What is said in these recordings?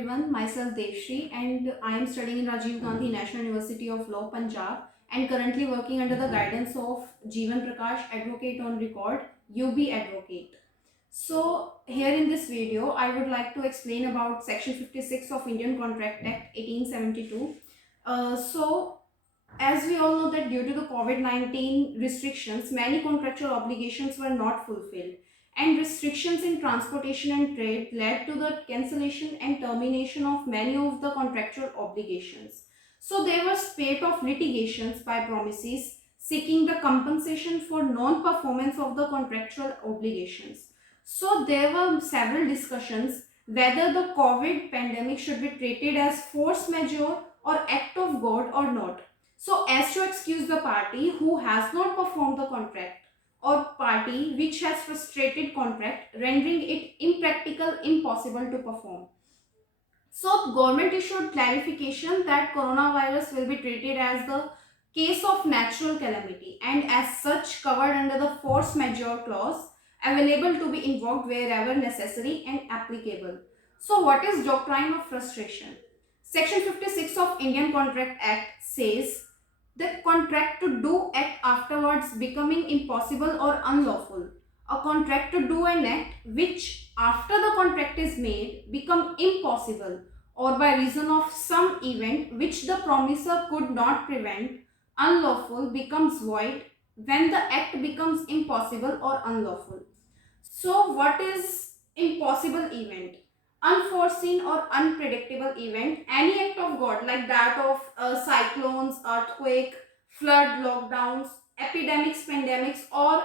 everyone, myself Devshree and I am studying in Rajiv Gandhi National University of Law, Punjab and currently working under the guidance of Jeevan Prakash, Advocate on Record, ubAdvocate. So here in this video, I would like to explain about Section 56 of Indian Contract Act 1872. As we all know that due to the COVID-19 restrictions, many contractual obligations were not fulfilled and restrictions in transportation and trade led to the cancellation and termination of many of the contractual obligations. So there was spate of litigations by promises seeking the compensation for non-performance of the contractual obligations. So there were several discussions whether the COVID pandemic should be treated as force majeure or act of God or not. So as to excuse the party who has not performed the contract or party which has frustrated contract, rendering it impractical, impossible to perform. So government issued clarification that coronavirus will be treated as the case of natural calamity and as such covered under the force majeure clause, available to be invoked wherever necessary and applicable. So what is doctrine of frustration? Section 56 of Indian Contract Act says the contract to do act afterwards becoming impossible or unlawful. A contract to do an act which after the contract is made become impossible or by reason of some event which the promiser could not prevent, unlawful, becomes void when the act becomes impossible or unlawful. So what is impossible event? Unforeseen or unpredictable event, any act of God like that of cyclones, earthquake, flood, lockdowns, epidemics, pandemics, or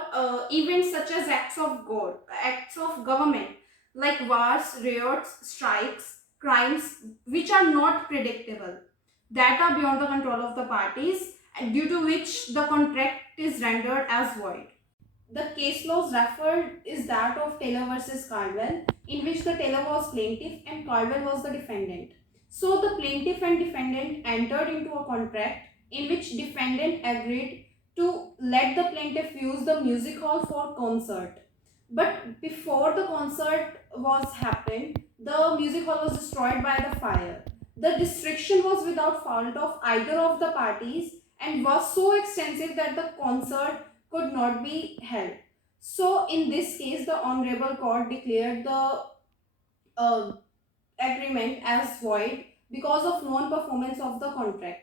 events such as acts of God, acts of government like wars, riots, strikes, crimes which are not predictable, that are beyond the control of the parties, and due to which the contract is rendered as void. The case laws referred is that of Taylor versus Caldwell, in which the Taylor was plaintiff and Caldwell was the defendant. So the plaintiff and defendant entered into a contract in which defendant agreed to let the plaintiff use the music hall for concert. But before the concert was happened, the music hall was destroyed by the fire. The destruction was without fault of either of the parties and was so extensive that the concert could not be held. So in this case, the Honorable Court declared the agreement as void because of non-performance of the contract.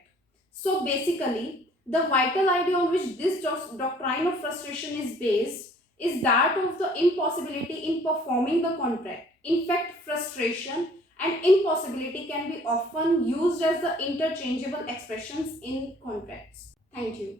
So basically, the vital idea on which this doctrine of frustration is based is that of the impossibility in performing the contract. In fact, frustration and impossibility can be often used as the interchangeable expressions in contracts. Thank you.